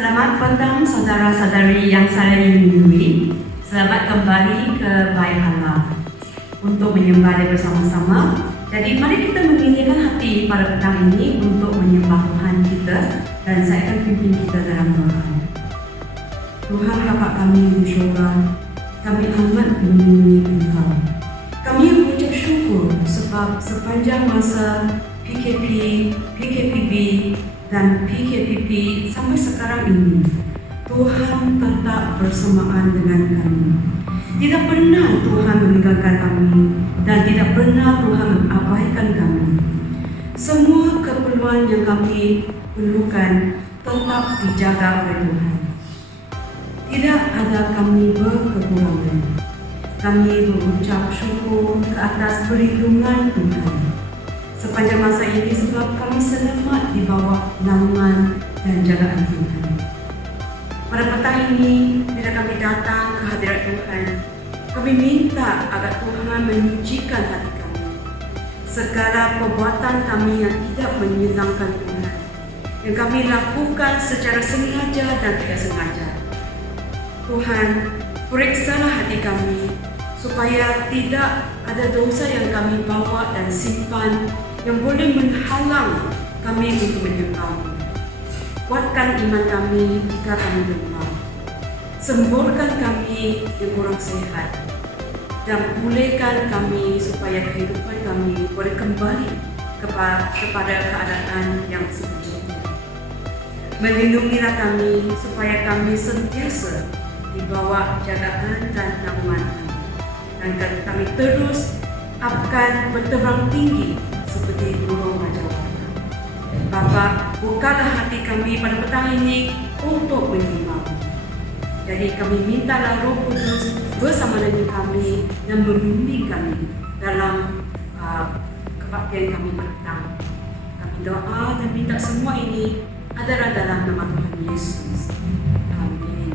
Selamat petang saudara-saudari yang saya rindu. Selamat kembali ke Bait Allah untuk menyembah bersama-sama. Jadi mari kita menginginkan hati pada petang ini untuk menyembah Tuhan kita, dan saya akan pimpin kita dalam doa. Tuhan Bapa kami di surga, kami amat menyembah Engkau. Kami mengucap syukur sebab sepanjang masa PKP, PKPB dan PKPP sampai sekarang ini, Tuhan tetap bersamaan dengan kami. Tidak pernah Tuhan meninggalkan kami dan tidak pernah Tuhan mengabaikan kami. Semua keperluan yang kami perlukan tetap dijaga oleh Tuhan. Tidak ada kami berkekurangan. Kami berucap syukur ke atas perlindungan Tuhan sepanjang masa ini, sebab kami selamat di bawah naungan dan jagaan Tuhan. Pada petang ini, bila kami datang ke hadirat Tuhan, kami minta agar Tuhan menyucikan hati kami. Segala perbuatan kami yang tidak menyenangkan Tuhan, yang kami lakukan secara sengaja dan tidak sengaja, Tuhan, periksalah hati kami supaya tidak ada dosa yang kami bawa dan simpan yang boleh menghalang kami untuk menyembah-Mu. Kuatkan iman kami jika kami lemah. Sembuhkan kami yang kurang sehat, dan pulihkan kami supaya kehidupan kami boleh kembali kepada keadaan yang semestinya. Melindungilah kami supaya kami sentiasa di bawah jagaan dan naungan kami, dan kami terus akan berterbang tinggi seperti burung raja-warna. Bapa, bukalah hati kami pada petang ini untuk menyembah. Jadi kami mintalah Roh Kudus bersama dengan kami dan membimbing kami dalam kebaktian kami petang. Kami doa dan minta semua ini adalah dalam nama Tuhan Yesus. Amin.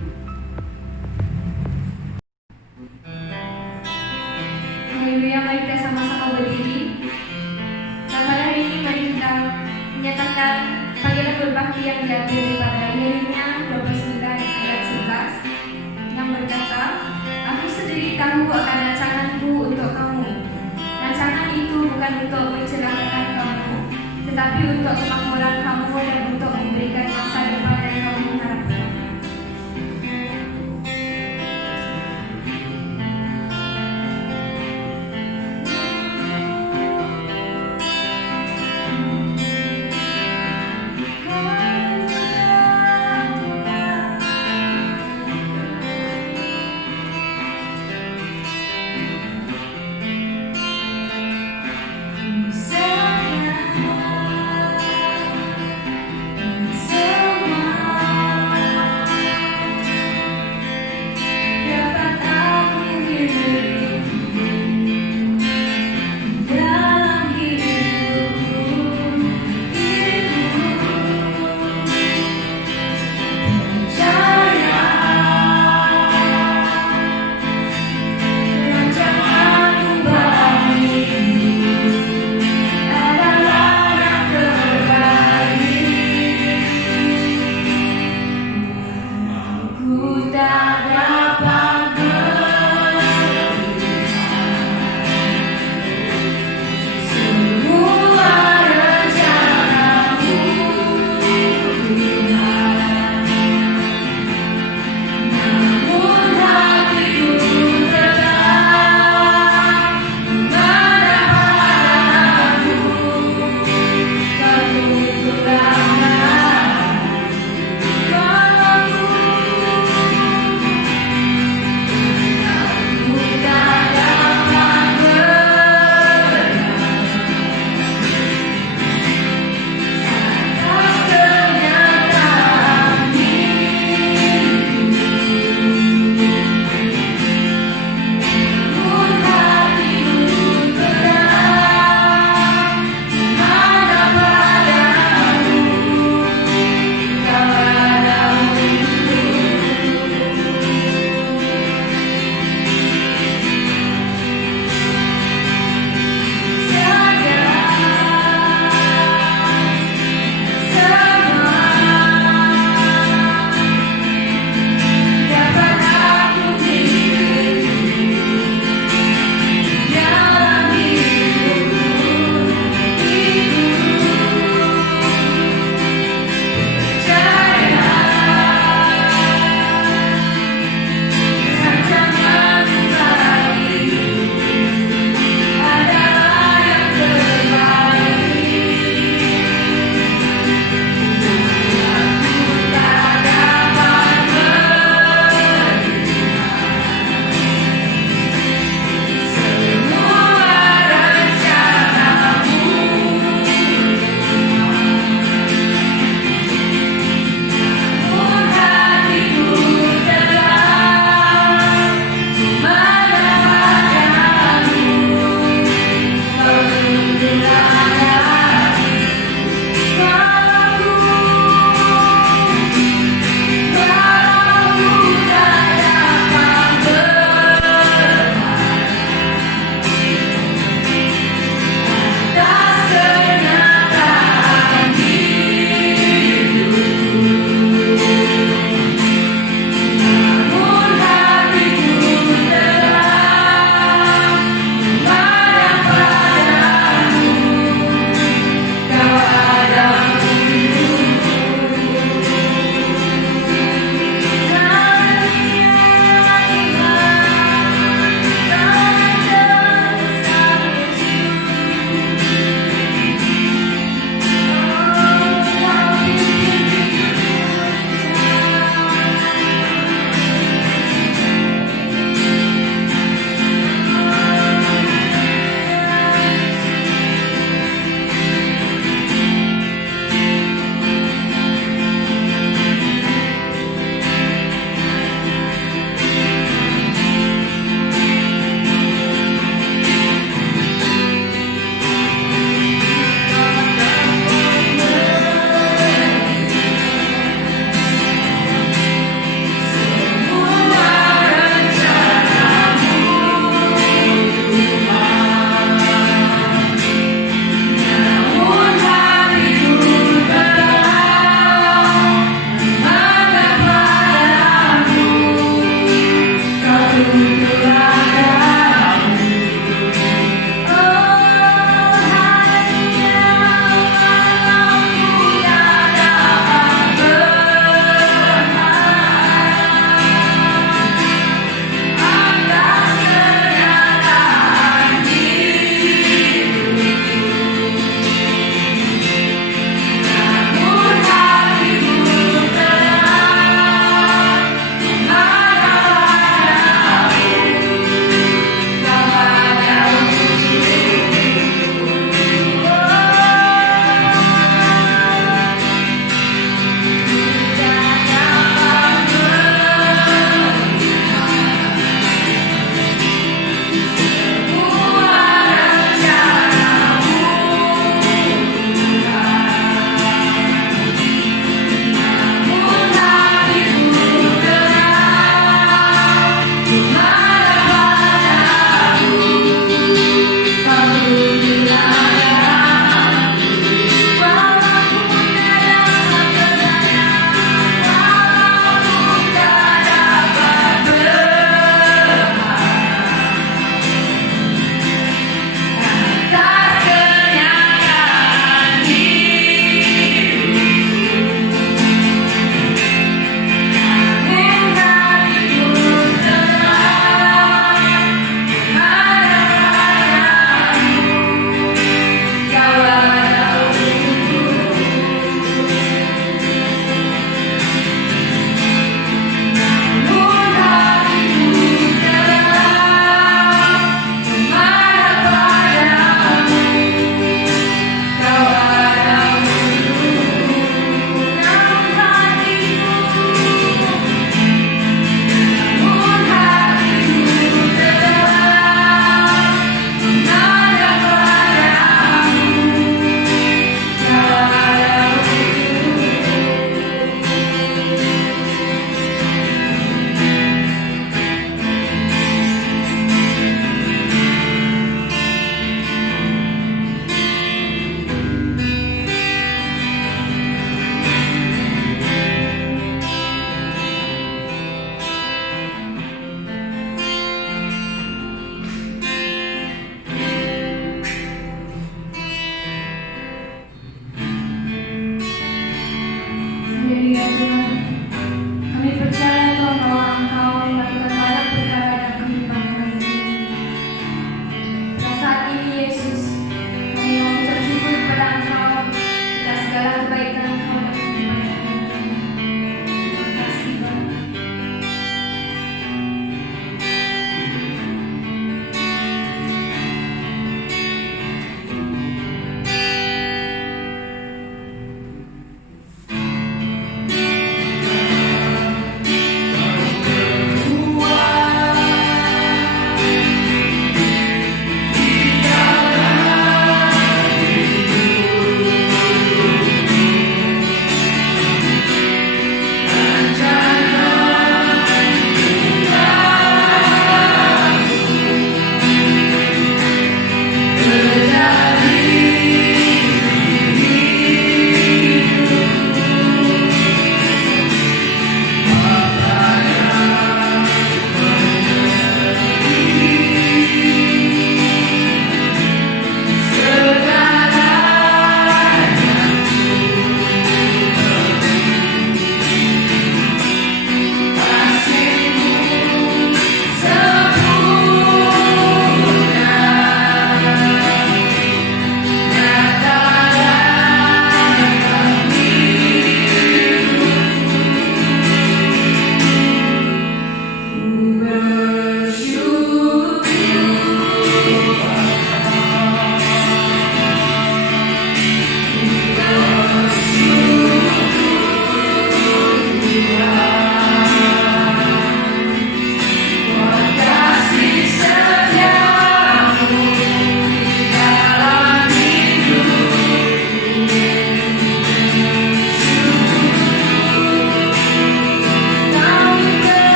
Haleluya, mari kita sama-sama berdiri. Dan pada hari ini mari kita menyatakan panggilan berbakti yang diambil daripada Yeremia 29 ayat 11 yang berkata, Aku sendiri tahu akan rancanganku untuk kamu. Rancangan itu bukan untuk mencelakakan kamu, tetapi untuk kemakmuran kamu dan untuk memberikan masa depan yang kamu harapkan.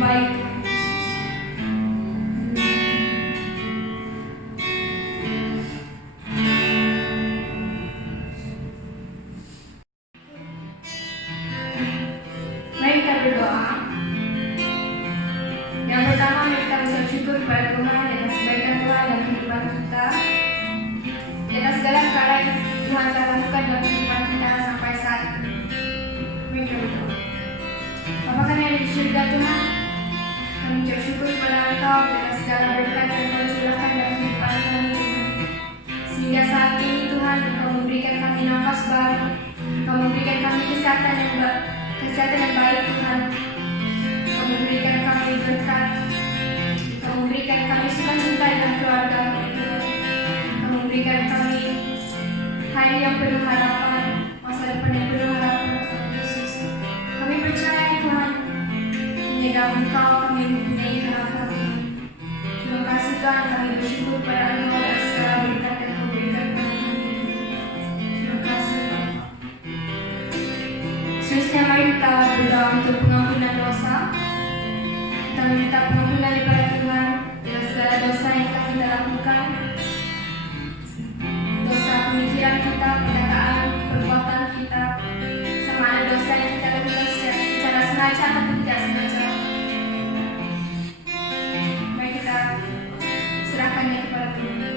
baik Tuhan Yesus. Mari kita berdoa. Yang pertama, mari kita ucap syukur kepada Tuhan atas kebaikan Tuhan dalam kehidupan kita, di atas segala perkara yang Tuhan telah lakukan dalam kehidupan kita sampai saat ini. Mari kita berdoa. Bapa kami yang ada di surga Tuhan, kami ucap syukur kepada Engkau di atas segala berkat yang Engkau curahkan dalam kehidupan kami Tuhan. Sehingga saat ini Tuhan, Engkau memberikan kami nafas baru, Engkau memberikan kami kesehatan yang baik Tuhan. Engkau memberikan kami berkat, Engkau memberikan kami sukacita dalam keluarga kami Tuhan. Engkau memberikan kami hari yang penuh harapan, masa depan yang penuh harapan Tuhan Yesus. Kami percaya Tuhan, hanya dalam Engkau kami mempunyai harapan Tuhan. Terima kasih Tuhan, kami bersyukur kepada Engkau atas segala berkat yang Engkau berikan kepada kami. Terima kasih Bapak. Seterusnya mari kita berdoa untuk pengampunan dosa. Kita meminta pengampunan daripada Tuhan atas segala dosa yang telah kita lakukan, dosa pemikiran kita, perkataan, perbuatan kita, sama ada dosa yang kita lakukan secara sengaja atau tidak sengaja. Mari kita serahkannya kepada Tuhan.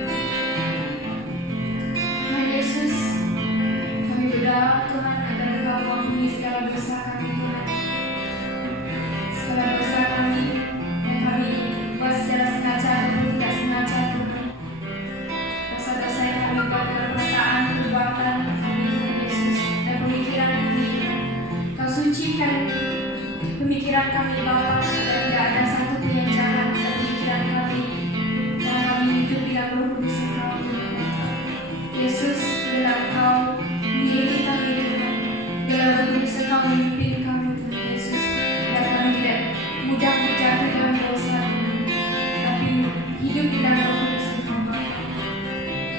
Tuhan Yesus, kami berdoa Tuhan agar Engkau mengampuni segala dosa kami Tuhan, segala dosa kami yang kami buat secara sengaja ataupun tidak sengaja Tuhan, dosa-dosa yang kami buat dalam perkataan, perbuatan kami Tuhan Yesus, dan pemikiran kami Tuhan. Kau sucikan pemikiran kami Bapa, agar tidak ada satu pun yang jahat dalam pemikiran kami, dan kami hidup di dalam Roh Kudus Engkau Tuhan. Yesus, biarlah Engkau mengiringi kami Tuhan, biarlah Roh Kudus Engkau memimpin kami Tuhan Yesus, biar kami tidak mudah terjatuh dalam dosa Tuhan, tapi hidup di dalam Roh Kudus Engkau Bapa.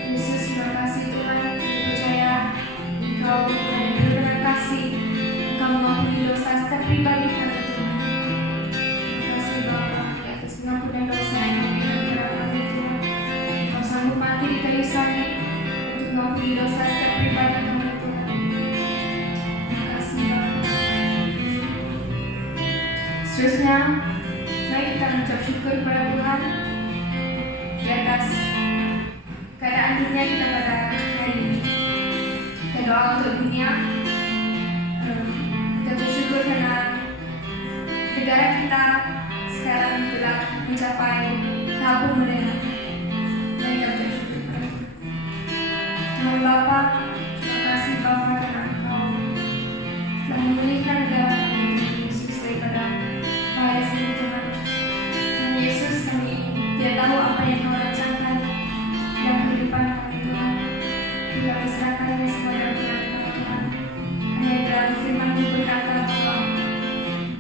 Yesus, terima kasih Tuhan, kami percaya Engkau Tuhan yang benar-benar kasih, Engkau mengampuni dosa setiap pribadi kami Tuhan. Terima kasih Bapa, di atas pengampunan dosa yang kami berikan kepada kami Tuhan. Engkau sanggup mati di kayu salib untuk mengampuni dosa setiap pribadi kami Tuhan. Terima kasih Bapa. Seterusnya, mari kita mengucap syukur kepada Tuhan di atas keadaan dunia kita pada hari ini. Kita doa untuk dunia. Kita bersyukur karena negara kita sekarang telah mencapai tahap pemulihan. Mari kita bersyukur kepada Tuhan. Tuhan Bapa, terima kasih Bapa karena Engkau telah memulihkan negara kami Tuhan Yesus daripada bahaya sini Tuhan. Tuhan Yesus, kami tidak tahu apa yang Kau rancangkan dalam kehidupan kami Tuhan. Kita serahkannya semua dalam tangan Kau Tuhan. Hanya dalam firman-Mu berkata bahwa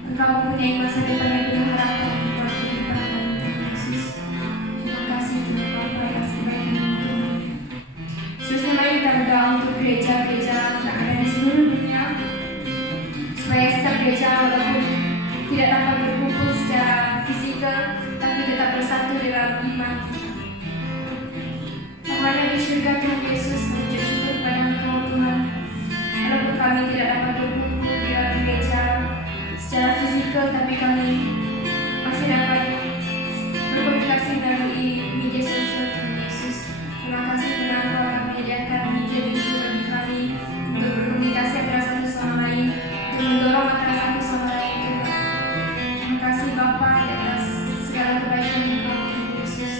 Engkau mempunyai masa depan yang penuh harapan dalam kehidupan kami Tuhan Yesus. Terima kasih Tuhan Bapa atas kebaikan-Mu Tuhan. Seterusnya mari kita berdoa untuk gereja-gereja yang ada di seluruh dunia, supaya setiap gereja walaupun tidak dapat berkumpul secara fisikal, tapi tetap bersatu dalam iman. Bapa yang di surga Tuhan Yesus, kami ucap syukur kepada Engkau Tuhan. Walaupun kami tidak dapat berkumpul di dalam gereja secara fisikal, tapi kami masih dapat berkomunikasi melalui media sosial Tuhan Yesus. Terima kasih karena Engkau telah menyediakan media itu bagi kami untuk berkomunikasi antara satu sama lain, untuk mendorong antara satu sama lain Tuhan. Terima kasih Bapa di atas segala kebaikan Engkau Tuhan Yesus.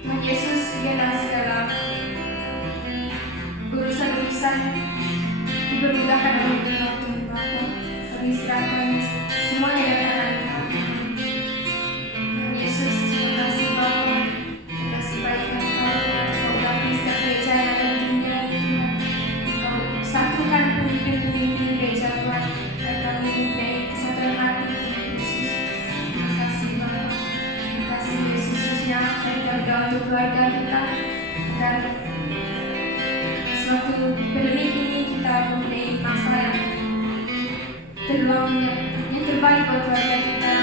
Tuhan Yesus, di atas segala urusan-urusan dipermudahkan oleh Engkau Tuhan Bapa. Kami serahkan semuanya dalam tangan Engkau Tuhan. Tuhan Yesus, terima kasih Bapa atas kebaikan Engkau. Engkau bagi setiap gereja yang ada di dunia ini Tuhan. Engkau satukan pemimpin-pemimpin gereja Tuhan, dan kami mempunyai kesatuan hati Tuhan Yesus. Terima kasih Bapa. Terima kasih Yesus. Khususnya mari kita berdoa untuk keluarga kita, agar suatu pandemi ini kita mempunyai masa yang terbaik buat keluarga kita,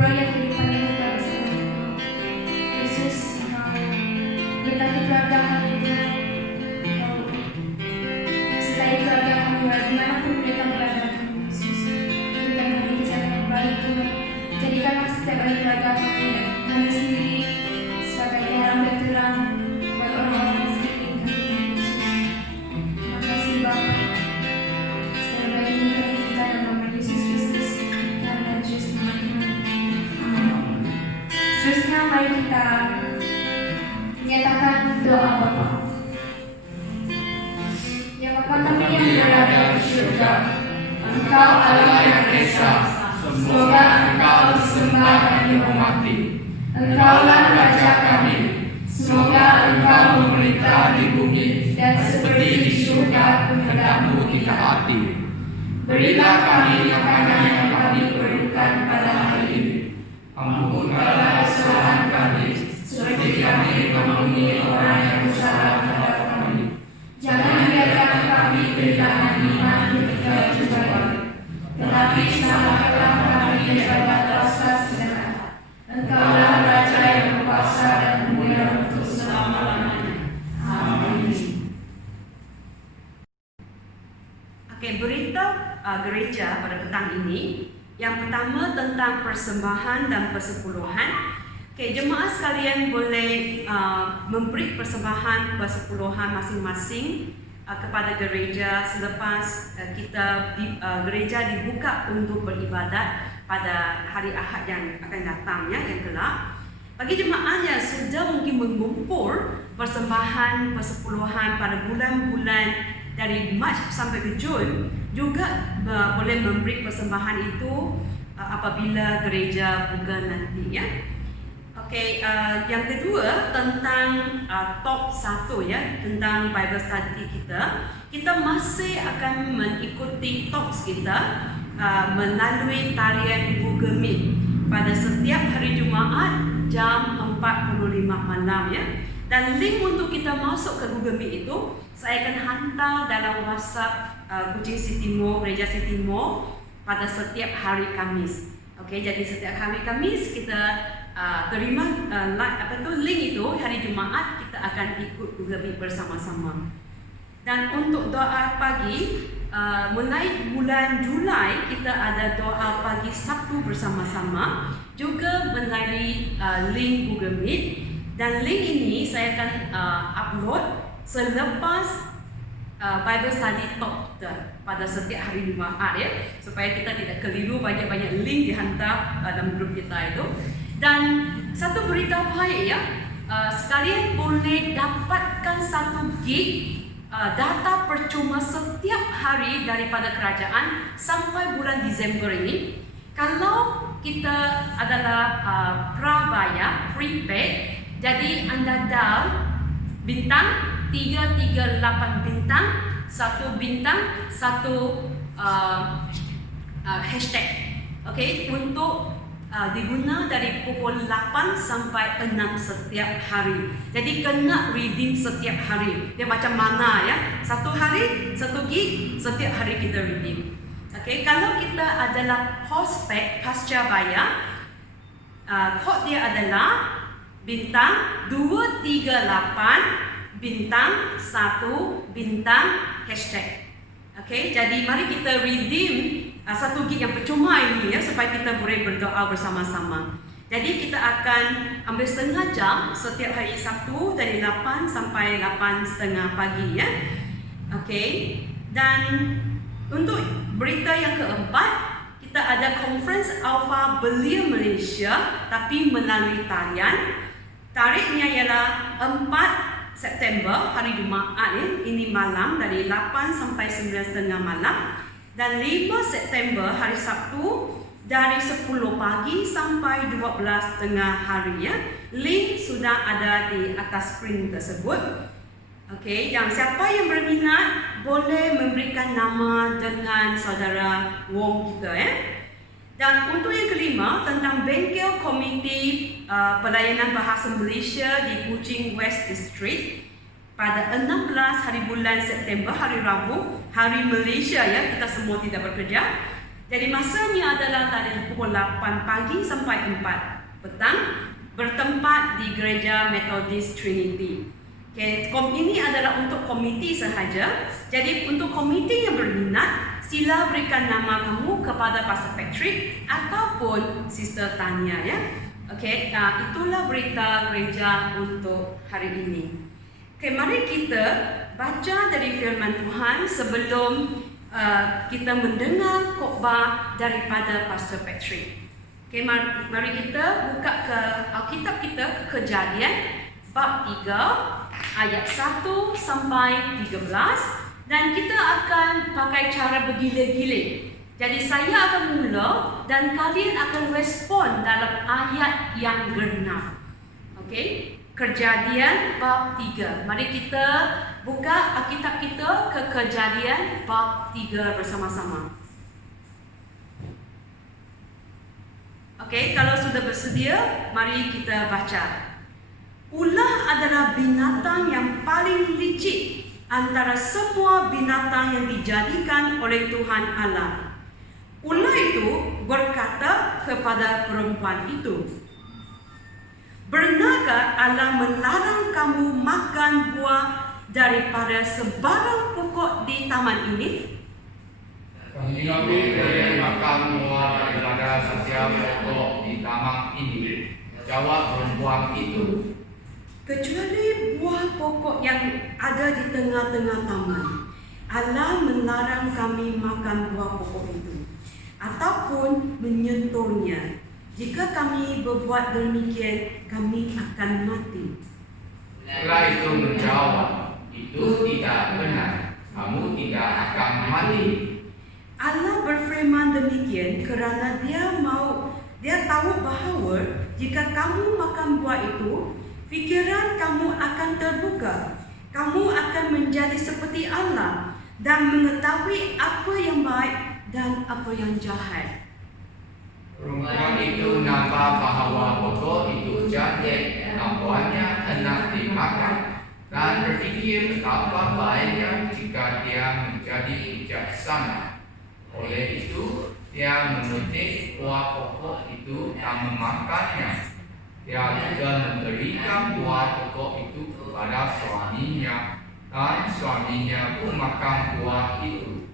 proyek kehidupan yang kekal bersama Engkau. Yesus, Engkau berkati keluarga kami dengan Engkau sertai keluarga kami dimanapun mereka berada. Yesus, berikan kami kesehatan yang baik Tuhan. Jadikanlah setiap hari keluarga kami dan kami sendiri sebagai terang dan terang bagi orang-orang di sekeliling kami. Yesus, terima kasih Bapa. Semoga ini kami kita dalam nama Yesus Kristus dan Yesus nama Tuhan. Amin. Seterusnya mari kita menyatakan doa Bapa. Ya Bapa kami yang berada di surga, Engkau Allah yang Esa, semoga Engkau disembah dan dihormati. Engkaulah Raja kami, semoga Engkau memerintah di bumi dan seperti di surga kehendak-Mu ditaati. Berilah kami makanan yang kami perlukan pada hari ini. Ampunkanlah kesalahan kami, seperti kami mengampuni orang yang bersalah terhadap kami. Jangan biarkan kami kehilangan iman ketika berjuang, tetapi selamatkanlah kami daripada dosa sejahat. Engkaulah Raja yang berkuasa dan mulia untuk selama-lamanya. Amin. Oke, berita gereja pada petang ini. Yang pertama tentang persembahan dan persepuluhan. Oke, jemaah sekalian boleh memberi persembahan persepuluhan masing-masing kepada gereja selepas gereja dibuka untuk beribadat pada hari Ahad yang akan datang yang kelak. Bagi jemaah yang sudah mungkin mengumpul persembahan persepuluhan pada bulan-bulan dari Mac sampai ke Jun, juga boleh memberi persembahan itu apabila gereja buka nanti ya. Okey, yang kedua tentang top 1 ya, tentang Bible study kita. Kita masih akan mengikuti talks kita melalui talian Google Meet pada setiap hari Jumaat jam 4.45 malam ya. Dan link untuk kita masuk ke Google Meet itu saya akan hantar dalam WhatsApp Kuching City Mall, Gereja City Mall pada setiap hari Khamis. Okey, jadi setiap hari Khamis kita terima link itu. Hari Jumaat kita akan ikut Google Meet bersama-sama. Dan untuk doa pagi, mulai bulan Julai kita ada doa pagi Sabtu bersama-sama, juga melalui link Google Meet. Dan link ini saya akan upload selepas Bible study talk kita pada setiap hari Jumaat ya, supaya kita tidak keliru banyak-banyak link dihantar dalam grup kita itu. Dan satu berita baik ya, sekalian boleh dapatkan 1 gig data percuma setiap hari daripada kerajaan sampai bulan Disember ini. Kalau kita adalah prabayar, prepaid, jadi anda dial bintang 338 bintang 1 bintang 1 hashtag. Okey, untuk diguna dari pukul 8 sampai 6 setiap hari. Jadi kena redeem setiap hari. Dia macam mana ya? 1 hari 1 gig, setiap hari kita redeem. Okey, kalau kita adalah postpaid pasca bayar, kod dia adalah bintang 238 bintang 1 bintang hashtag. Okey, jadi mari kita redeem 1 gig yang percuma ini ya, supaya kita boleh berdoa bersama-sama. Jadi kita akan ambil setengah jam setiap hari Sabtu dari 8 sampai 8.30 pagi ya. Okey, dan untuk berita yang keempat, kita ada Conference Alpha Belia Malaysia tapi melalui talian. Tarikhnya ialah 4 September hari Jumaat ya, ini malam dari 8 sampai 9.30 malam, dan 5 September hari Sabtu dari 10 pagi sampai 12 tengah hari ya. Link sudah ada di atas skrin tersebut. Okey, yang siapa yang berminat boleh memberikan nama dengan saudara Wong kita ya. Dan untuk yang kelima tentang bengkel komiti pelayanan bahasa Malaysia di Kuching West District pada 16 hari bulan September, hari Rabu, hari Malaysia ya, kita semua tidak bekerja. Jadi masanya adalah dari pukul 8 pagi sampai 4 petang bertempat di Gereja Methodist Trinity. Okay, ini adalah untuk komiti sahaja. Jadi untuk komiti yang berminat, sila berikan nama kamu kepada Pastor Patrick ataupun Sister Tanya ya. Okay, itulah berita gereja untuk hari ini. Okay, mari kita baca dari firman Tuhan sebelum kita mendengar khotbah daripada Pastor Patrick. Okay, mari kita buka ke Alkitab kita, Kejadian bab 3 ayat 1 sampai 13 dan kita akan pakai cara bergila-gila. Jadi saya akan mula dan kalian akan respon dalam ayat yang genap. Okay? Kejadian bab 3. Mari kita buka Alkitab kita ke Kejadian bab 3 bersama-sama. Okey, kalau sudah bersedia, mari kita baca. Ular adalah binatang yang paling licik antara semua binatang yang dijadikan oleh Tuhan Allah. Ular itu berkata kepada perempuan itu, "Benarkah Allah melarang kamu makan buah daripada sebarang pokok di taman ini?" Kami boleh makan buah daripada setiap pokok di taman ini, jawab perempuan itu. "Kecuali buah pokok yang ada di tengah-tengah taman. Allah melarang kami makan buah pokok itu, ataupun menyentuhnya. Jika kami berbuat demikian, kami akan mati." Ular itu menjawab, "Itu tidak benar. Kamu tidak akan mati." Allah berfirman demikian kerana dia tahu bahawa jika kamu makan buah itu, fikiran kamu akan terbuka. Kamu akan menjadi seperti Allah dan mengetahui apa yang baik dan apa yang jahat. Perempuan itu nampak bahawa pokok itu cantik dan buahnya enak dimakan, dan berfikir betapa baiknya jika dia menjadi bijaksana. Oleh itu, dia memetik buah pokok itu dan memakannya. Dia juga memberikan buah pokok itu kepada suaminya, dan suaminya pun makan buah itu.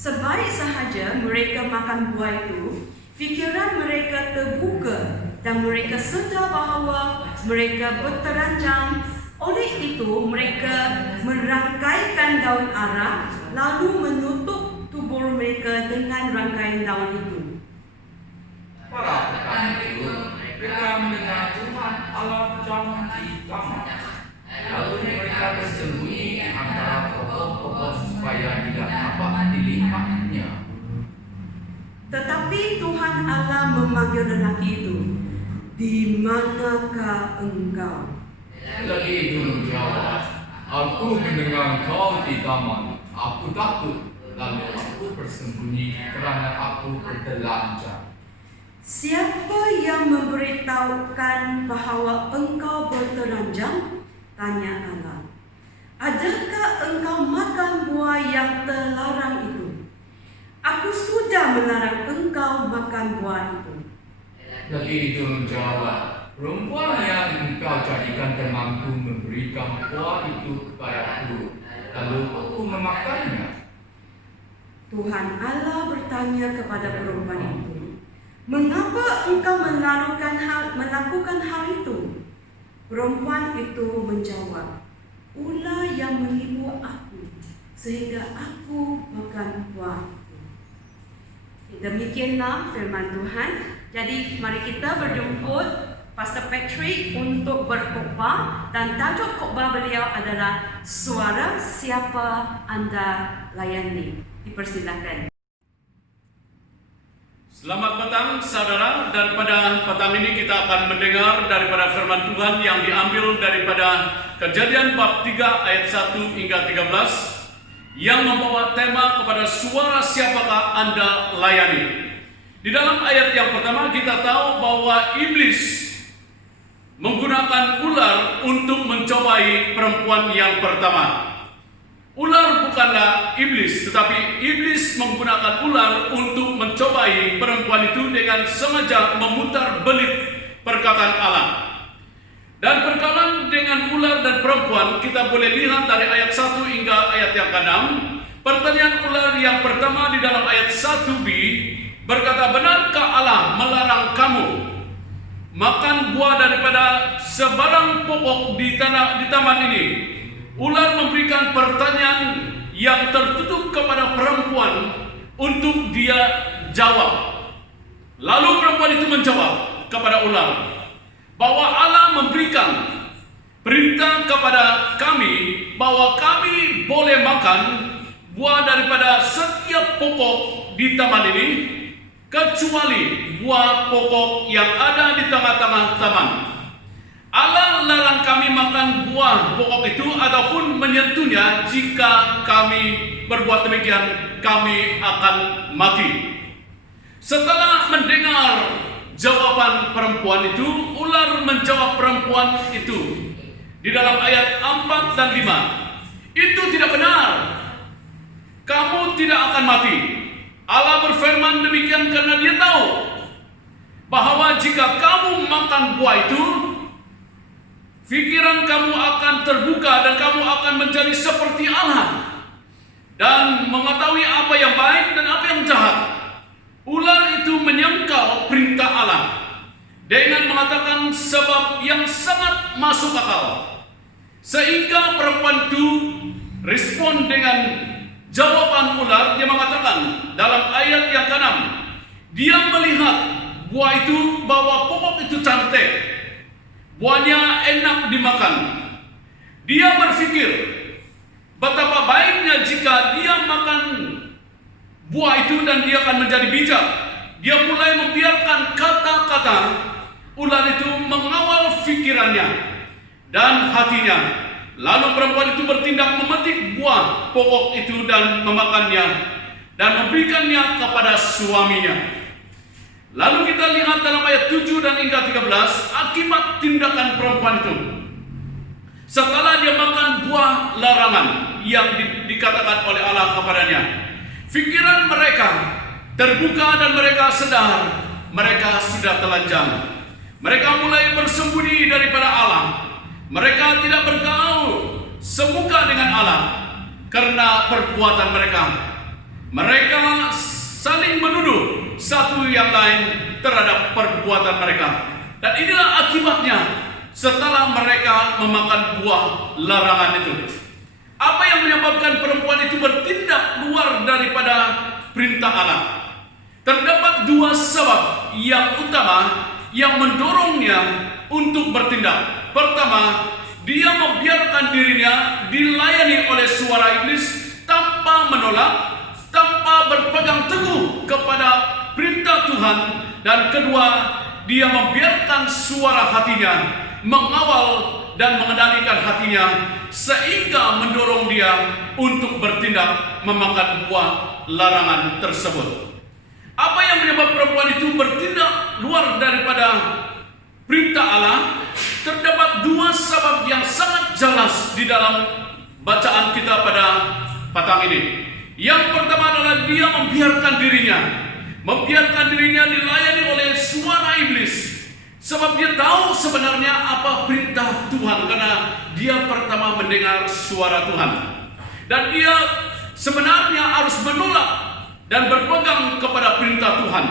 Sebaik sahaja mereka makan buah itu, fikiran mereka terbuka dan mereka sedar bahawa mereka berteranjang. Oleh itu, mereka merangkaikan daun ara lalu menutup tubuh mereka dengan rangkaian daun itu. Pada petang itu, mereka mendengar Tuhan Allah berjalan di taman. Lalu mereka bersembunyi di antara pokok-pokok supaya tidak dapat dilihatnya. Tetapi Tuhan Allah memanggil lelaki itu, "Di manakah engkau?" Lelaki itu menjawab, "Aku mendengar kau di taman. Aku takut, lalu aku bersembunyi kerana aku bertelanjang." "Siapa yang memberitahukan bahawa engkau bertelanjang?" tanya Allah. "Adakah engkau makan buah yang terlarang itu? Aku sudah melarang engkau makan buah itu." Lelaki itu menjawab, "Perempuan yang engkau jadikan temanku memberikan buah itu kepadaku, lalu aku memakannya." Tuhan Allah bertanya kepada perempuan itu, "Mengapa engkau melakukan hal itu?" Perempuan itu menjawab, "Ular yang menipu aku sehingga aku makan buah itu." Demikianlah firman Tuhan. Jadi mari kita berjemput Pastor Patrick untuk berkhotbah, dan tajuk khotbah beliau adalah "Suara Siapa Anda Layani." Dipersilakan. Selamat petang saudara, dan pada petang ini kita akan mendengar daripada firman Tuhan yang diambil daripada Kejadian bab 3 ayat 1 hingga 13 yang membawa tema kepada suara siapakah Anda layani. Di dalam ayat yang pertama kita tahu bahwa iblis menggunakan ular untuk mencobai perempuan yang pertama. Ular bukanlah iblis, tetapi iblis menggunakan ular untuk mencobai perempuan itu dengan sengaja memutar belit perkataan Allah. Dan berkalan dengan ular dan perempuan, kita boleh lihat dari ayat 1 hingga ayat yang ke-6. Pertanyaan ular yang pertama di dalam ayat 1b berkata, benarkah Allah melarang kamu makan buah daripada sebarang pokok di taman ini? Ular memberikan pertanyaan yang tertutup kepada perempuan untuk dia jawab. Lalu perempuan itu menjawab kepada ular bahwa Allah memberikan perintah kepada kami bahwa kami boleh makan buah daripada setiap pokok di taman ini kecuali buah pokok yang ada di tengah-tengah taman. Allah larang kami makan buah pokok itu ataupun menyentuhnya. Jika kami berbuat demikian, kami akan mati. Setelah mendengar jawaban perempuan itu, ular menjawab perempuan itu di dalam ayat 4 dan 5. Itu tidak benar. Kamu tidak akan mati. Allah berfirman demikian karena dia tahu bahwa jika kamu makan buah itu, pikiran kamu akan terbuka dan kamu akan menjadi seperti Allah dan mengetahui apa yang baik dan apa yang jahat. Ular itu menyangkal perintah Allah dengan mengatakan sebab yang sangat masuk akal, sehingga perempuan itu respon dengan jawaban ular. Dia mengatakan dalam ayat yang ke-6, dia melihat buah itu bahwa pokok itu cantik, buahnya enak dimakan. Dia berpikir betapa baiknya jika dia makan buah itu dan dia akan menjadi bijak. Dia mulai membiarkan kata-kata ular itu mengawal pikirannya dan hatinya. Lalu perempuan itu bertindak memetik buah pokok itu dan memakannya dan memberikannya kepada suaminya. Lalu kita lihat dalam ayat 7 dan hingga 13 akibat tindakan perempuan itu. Setelah dia makan buah larangan yang dikatakan oleh Allah kepadanya, pikiran mereka terbuka dan mereka sadar mereka sudah telanjang. Mereka mulai bersembunyi daripada Allah. Mereka tidak bergaul semuka dengan Allah karena perbuatan mereka. Mereka saling menuduh satu yang lain terhadap perbuatan mereka. Dan inilah akibatnya setelah mereka memakan buah larangan itu. Apa yang menyebabkan perempuan itu bertindak luar daripada perintah Allah? Terdapat dua sebab yang utama yang mendorongnya untuk bertindak. Pertama, dia membiarkan dirinya dilayani oleh suara iblis tanpa menolak, tanpa berpegang teguh kepada perintah Tuhan. Dan kedua, dia membiarkan suara hatinya mengawal dan mengendalikan hatinya sehingga mendorong dia untuk bertindak memakan buah larangan tersebut. Apa yang menyebabkan perempuan itu bertindak luar daripada perintah Allah? Terdapat dua sebab yang sangat jelas di dalam bacaan kita pada petang ini. Yang pertama adalah dia membiarkan dirinya dilayani oleh suara iblis. Sebab dia tahu sebenarnya apa perintah Tuhan, karena dia pertama mendengar suara Tuhan. Dan dia sebenarnya harus menolak dan berpegang kepada perintah Tuhan.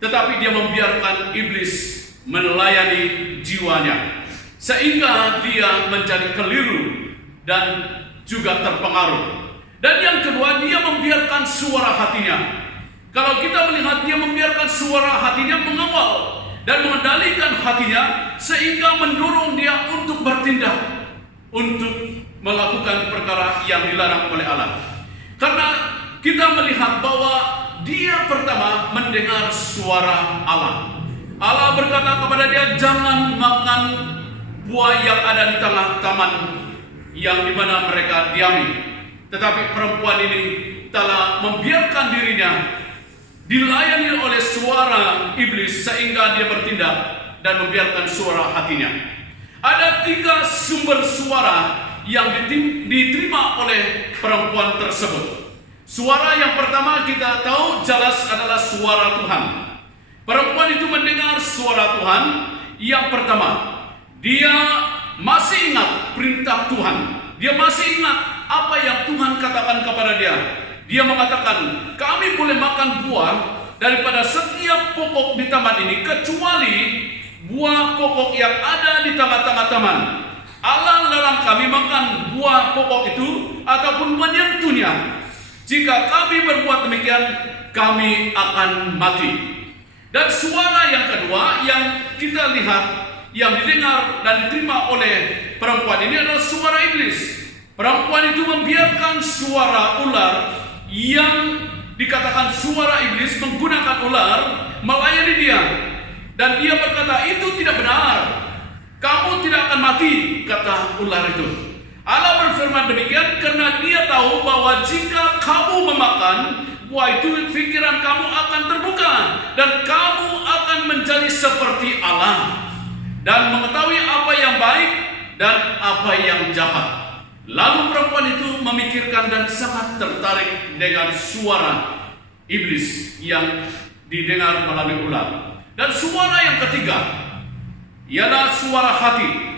Tetapi dia membiarkan iblis melayani jiwanya, sehingga dia menjadi keliru dan juga terpengaruh. Dan yang kedua, dia membiarkan suara hatinya. Kalau kita melihat dia membiarkan suara hatinya mengawal dan mengendalikan hatinya, sehingga mendorong dia untuk bertindak, untuk melakukan perkara yang dilarang oleh Allah. Karena kita melihat bahwa dia pertama mendengar suara Allah. Allah berkata kepada dia, jangan makan buah yang ada di tengah taman yang dimana mereka diami. Tetapi perempuan ini telah membiarkan dirinya dilayani oleh suara iblis sehingga dia bertindak dan membiarkan suara hatinya. Ada tiga sumber suara yang diterima oleh perempuan tersebut. Suara yang pertama kita tahu jelas adalah suara Tuhan. Perempuan itu mendengar suara Tuhan. Yang pertama, dia masih ingat perintah Tuhan. Dia masih ingat apa yang Tuhan katakan kepada dia. Dia mengatakan, kami boleh makan buah daripada setiap pokok di taman ini, kecuali buah pokok yang ada di tengah-tengah taman. Allah larang kami makan buah pokok itu ataupun menyentuhnya. Jika kami berbuat demikian, kami akan mati. Dan suara yang kedua yang kita lihat, yang didengar dan diterima oleh perempuan ini adalah suara iblis. Perempuan itu membiarkan suara ular yang dikatakan suara iblis, menggunakan ular melayani dia. Dan dia berkata, itu tidak benar. Kamu tidak akan mati, kata ular itu. Allah berfirman demikian karena dia tahu bahwa jika kamu memakan buah itu, pikiran kamu akan terbuka dan kamu akan menjadi seperti Allah dan mengetahui apa yang baik dan apa yang jahat. Lalu perempuan itu memikirkan dan sangat tertarik dengan suara iblis yang didengar melalui ular. Dan suara yang ketiga ialah suara hati.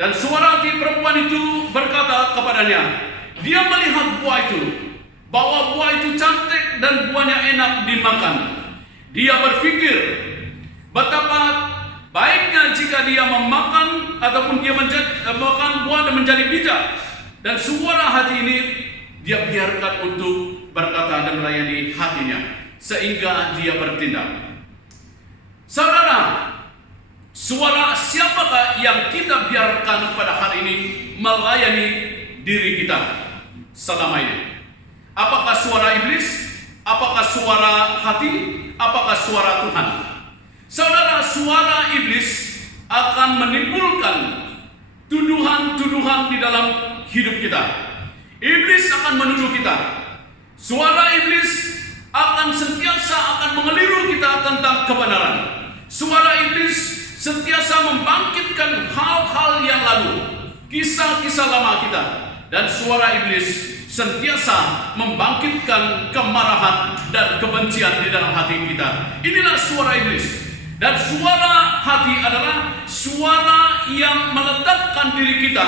Dan suara hati perempuan itu berkata kepadanya, dia melihat buah itu, bahwa buah itu cantik dan buahnya enak dimakan. Dia berpikir betapa baiknya jika dia memakan ataupun dia makan buah dan menjadi bijak. Dan suara hati ini dia biarkan untuk berkata dan melayani hatinya sehingga dia bertindak. Saudara, suara siapakah yang kita biarkan pada hari ini melayani diri kita selama ini? Apakah suara iblis? Apakah suara hati? Apakah suara Tuhan? Saudara, suara iblis akan menimbulkan tuduhan-tuduhan di dalam hidup kita. Iblis akan menuduh kita. Suara iblis akan sentiasa akan mengeliru kita tentang kebenaran. Suara iblis sentiasa membangkitkan hal-hal yang lalu, kisah-kisah lama kita. Dan suara iblis sentiasa membangkitkan kemarahan dan kebencian di dalam hati kita. Inilah suara iblis. Dan suara hati adalah suara yang meletakkan diri kita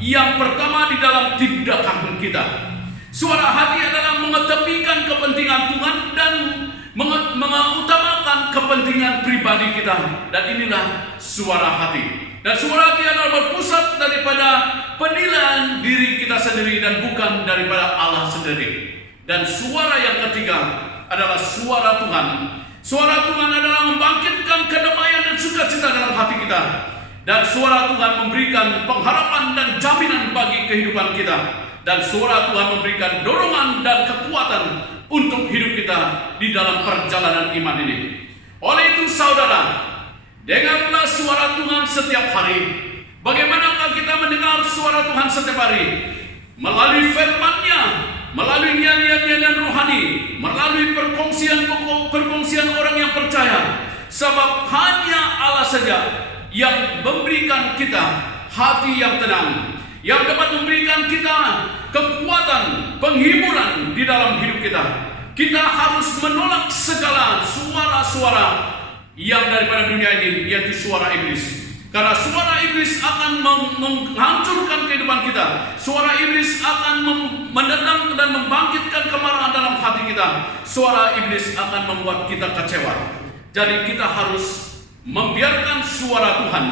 yang pertama di dalam tindakan kita. Suara hati adalah mengetepikan kepentingan Tuhan dan mengutamakan kepentingan pribadi kita. Dan inilah suara hati. Dan suara hati adalah berpusat daripada penilaian diri kita sendiri dan bukan daripada Allah sendiri. Dan suara yang ketiga adalah suara Tuhan. Suara Tuhan adalah membangkitkan kedamaian dan sukacita dalam hati kita. Dan suara Tuhan memberikan pengharapan dan jaminan bagi kehidupan kita. Dan suara Tuhan memberikan dorongan dan kekuatan untuk hidup kita di dalam perjalanan iman ini. Oleh itu saudara, dengarlah suara Tuhan setiap hari. Bagaimanakah kita mendengar suara Tuhan setiap hari? Melalui firman-Nya, melalui nyanyian-nyanyian rohani, melalui perkongsian orang yang percaya. Sebab hanya Allah saja yang memberikan kita hati yang tenang, yang dapat memberikan kita kekuatan, penghiburan di dalam hidup kita. Kita harus menolak segala suara-suara yang daripada dunia ini, yaitu suara iblis. Karena suara iblis akan menghancurkan kehidupan kita. Suara iblis akan menendang dan membangkitkan kemarahan dalam hati kita. Suara iblis akan membuat kita kecewa. Jadi kita harus membiarkan suara Tuhan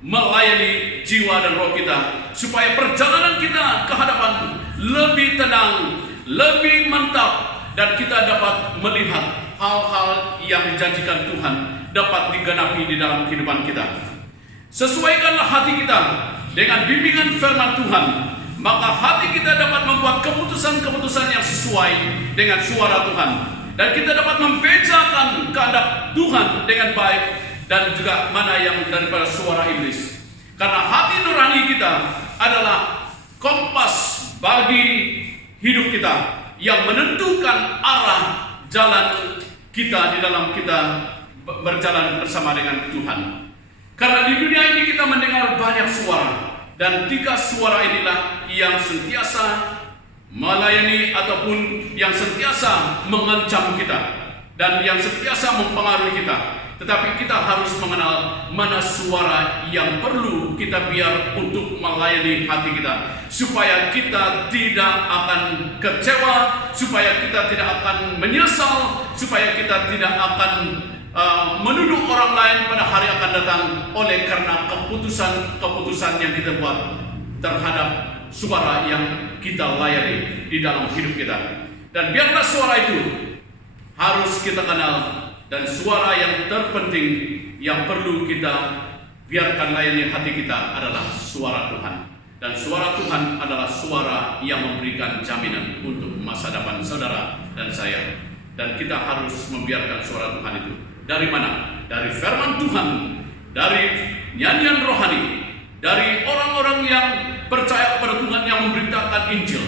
melayani jiwa dan roh kita, supaya perjalanan kita ke hadapan lebih tenang, lebih mantap, dan kita dapat melihat hal-hal yang dijanjikan Tuhan dapat digenapi di dalam kehidupan kita. Sesuaikanlah hati kita dengan bimbingan firman Tuhan, maka hati kita dapat membuat keputusan-keputusan yang sesuai dengan suara Tuhan, dan kita dapat membedakan kehendak Tuhan dengan baik dan juga mana yang daripada suara iblis. Karena hati nurani kita adalah kompas bagi hidup kita yang menentukan arah jalan kita di dalam kita berjalan bersama dengan Tuhan. Karena di dunia ini kita mendengar banyak suara. Dan 3 suara inilah yang sentiasa melayani ataupun yang sentiasa mengancam kita dan yang sentiasa mempengaruhi kita. Tetapi kita harus mengenal mana suara yang perlu kita biar untuk melayani hati kita, supaya kita tidak akan kecewa, supaya kita tidak akan menyesal, supaya kita tidak akan menuduh orang lain pada hari akan datang oleh karena keputusan yang kita buat terhadap suara yang kita layani di dalam hidup kita. Dan biarlah suara itu harus kita kenal, dan suara yang terpenting yang perlu kita biarkan layani hati kita adalah suara Tuhan. Dan suara Tuhan adalah suara yang memberikan jaminan untuk masa depan saudara dan saya. Dan kita harus membiarkan suara Tuhan itu. Dari mana? Dari firman Tuhan, dari nyanyian rohani, dari orang-orang yang percaya kepada Tuhan yang memberitakan Injil.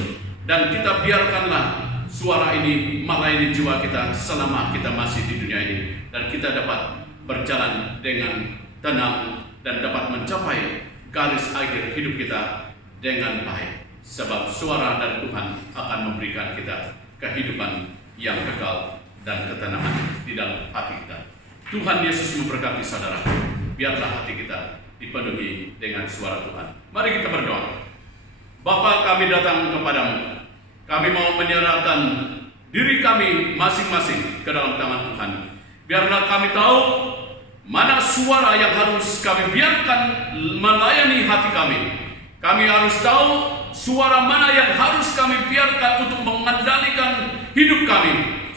Dan kita biarkanlah suara ini melayani jiwa kita selama kita masih di dunia ini, dan kita dapat berjalan dengan tenang dan dapat mencapai garis akhir hidup kita dengan baik, sebab suara dari Tuhan akan memberikan kita kehidupan yang kekal dan ketenangan di dalam hati kita. Tuhan Yesus memberkati saudara. Biarlah hati kita dipenuhi dengan suara Tuhan. Mari kita berdoa. Bapa, kami datang kepadamu. Kami mau menyerahkan diri kami masing-masing ke dalam tangan Tuhan. Biarlah kami tahu mana suara yang harus kami biarkan melayani hati kami. Kami harus tahu suara mana yang harus kami biarkan untuk mengendalikan hidup kami,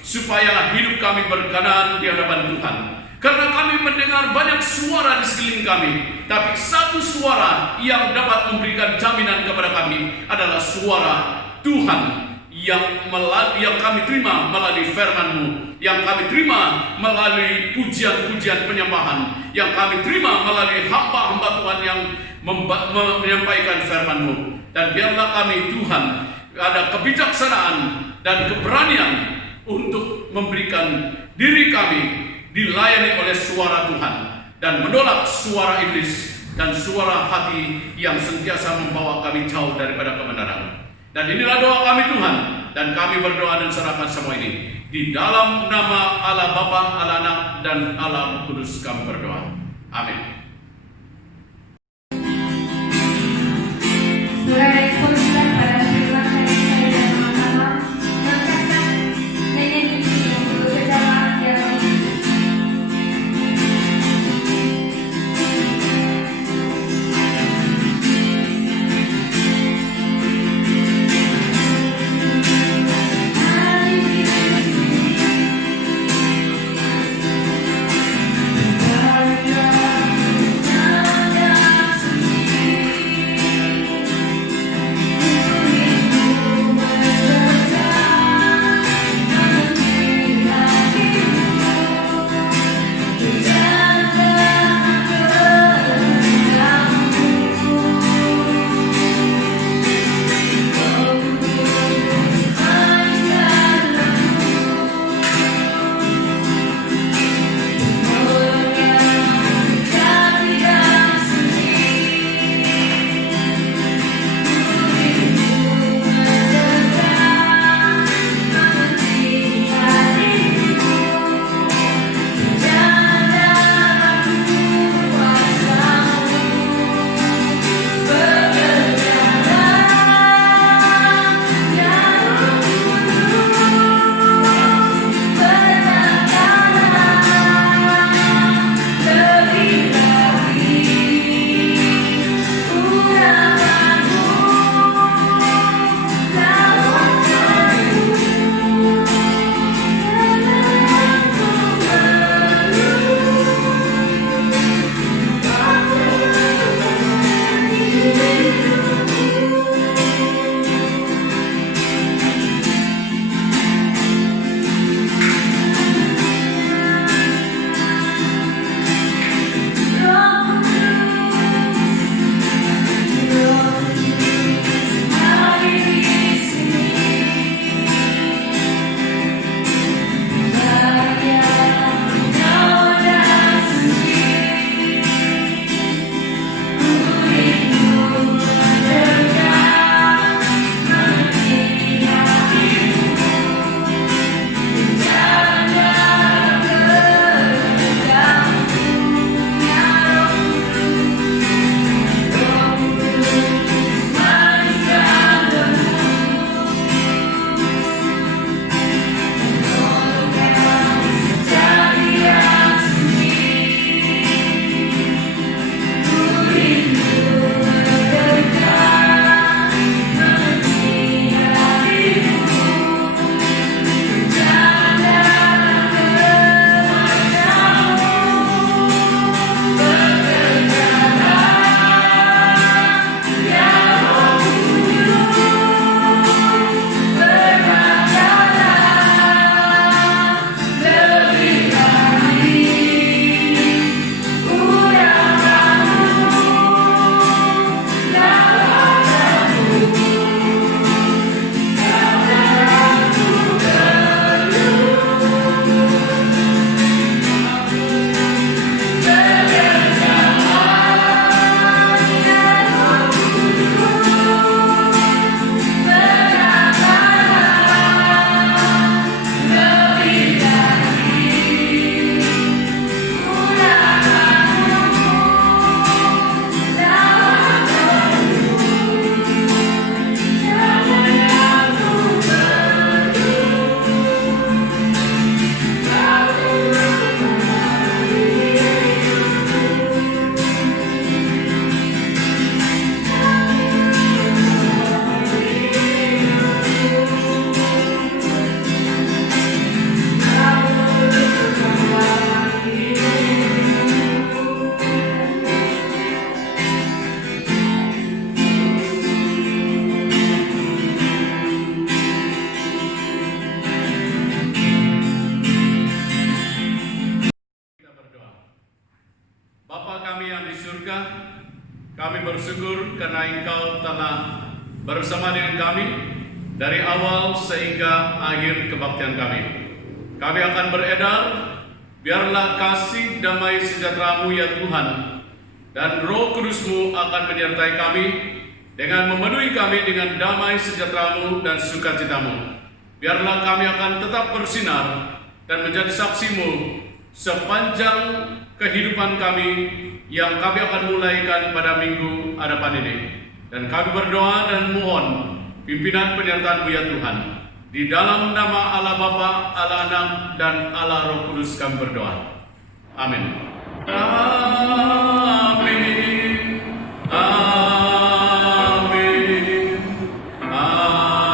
supaya hidup kami berkenan di hadapan Tuhan. Karena kami mendengar banyak suara di sekeliling kami, tapi satu suara yang dapat memberikan jaminan kepada kami adalah suara Tuhan yang kami terima melalui firman-Mu, yang kami terima melalui pujian-pujian penyembahan, yang kami terima melalui hamba-hamba Tuhan yang menyampaikan firman-Mu. Dan biarlah kami Tuhan ada kebijaksanaan dan keberanian untuk memberikan diri kami dilayani oleh suara Tuhan dan menolak suara iblis dan suara hati yang sentiasa membawa kami jauh daripada kebenaran. Dan inilah doa kami Tuhan, dan kami berdoa dan serahkan semua ini di dalam nama Allah Bapa, Allah Anak, dan Allah Kudus kami berdoa. Amin. Saudara eksposisi pada silakan saya dan sama-sama mengangkatkan menyanyi untuk kedalam yang bersyukur karena Engkau telah bersama dengan kami dari awal sehingga akhir kebaktian kami. Kami akan beredar, biarlah kasih damai sejahtera-Mu ya Tuhan, dan Roh Kudus-Mu akan menyertai kami dengan memenuhi kami dengan damai sejahtera-Mu dan sukacita-Mu. Biarlah kami akan tetap bersinar dan menjadi saksi-Mu sepanjang kehidupan kami yang kami akan mulaikan pada minggu hadapan ini. Dan kami berdoa dan mohon pimpinan penyertaan-Mu ya Tuhan. Di dalam nama Allah Bapa, Allah Anak, dan Allah Roh Kudus kami berdoa. Amin. Amin. Amin. Amin.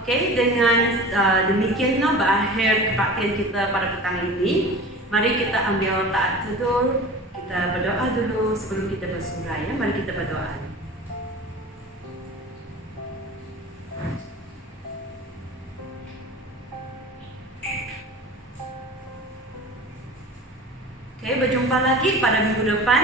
Okey, dengan demikianlah berakhir kebaktian kita pada petang ini. Mari kita ambil taat teduh. Kita berdoa dulu sebelum kita bersurai. Ya. Mari kita berdoa. Okey, berjumpa lagi pada minggu depan.